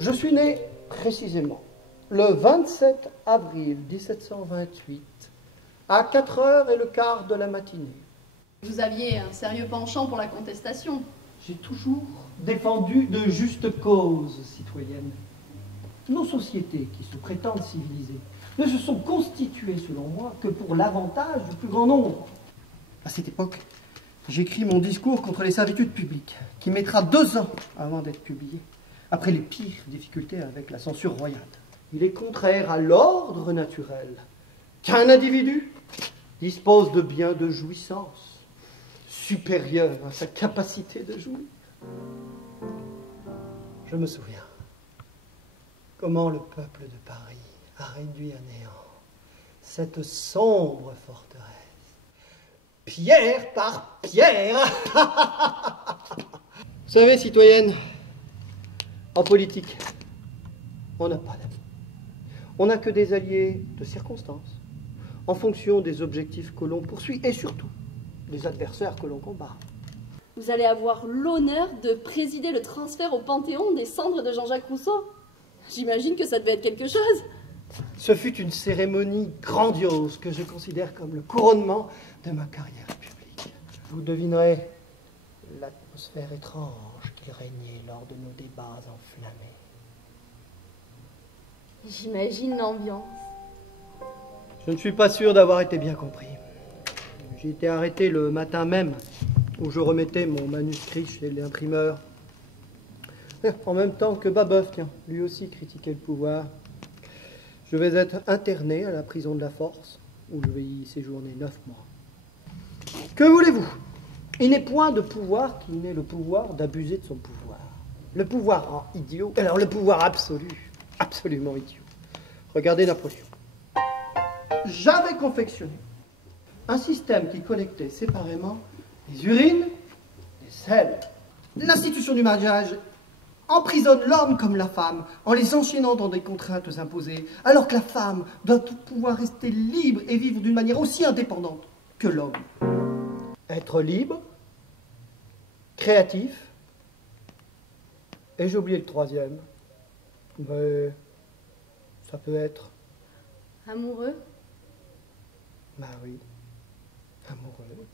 Je suis né précisément le 27 avril 1728 à 4h15 de la matinée. Vous aviez un sérieux penchant pour la contestation. J'ai toujours défendu de justes causes citoyennes. Nos sociétés qui se prétendent civilisées ne se sont constituées, selon moi, que pour l'avantage du plus grand nombre. À cette époque, j'écris mon discours contre les servitudes publiques, qui mettra 2 ans avant d'être publié, après les pires difficultés avec la censure royale. Il est contraire à l'ordre naturel qu'un individu dispose de biens de jouissance supérieurs à sa capacité de jouir. Je me souviens comment le peuple de Paris a réduit à néant cette sombre forteresse, pierre par pierre. Vous savez, citoyenne, en politique, on n'a pas d'amis. On n'a que des alliés de circonstance, en fonction des objectifs que l'on poursuit et surtout des adversaires que l'on combat. Vous allez avoir l'honneur de présider le transfert au Panthéon des cendres de Jean-Jacques Rousseau. J'imagine que ça devait être quelque chose. Ce fut une cérémonie grandiose que je considère comme le couronnement de ma carrière publique. Vous devinerez l'atmosphère étrange qui régnait lors de nos débats enflammés. J'imagine l'ambiance. Je ne suis pas sûr d'avoir été bien compris. J'ai été arrêté le matin même où je remettais mon manuscrit chez l'imprimeur. En même temps que Babeuf, tiens, lui aussi critiquait le pouvoir. Je vais être interné à la prison de la Force, où je vais y séjourner 9 mois. Que voulez-vous? Il n'est point de pouvoir qui n'ait le pouvoir d'abuser de son pouvoir. Le pouvoir rend idiot, alors le pouvoir absolu, absolument idiot. Regardez Napoléon. J'avais confectionné un système qui collectait séparément les urines, les selles. L'institution du mariage emprisonne l'homme comme la femme en les enchaînant dans des contraintes imposées, alors que la femme doit pouvoir rester libre et vivre d'une manière aussi indépendante que l'homme. Être libre, créatif, et j'ai oublié le 3e, mais ça peut être... Amoureux? Bah oui, amoureux.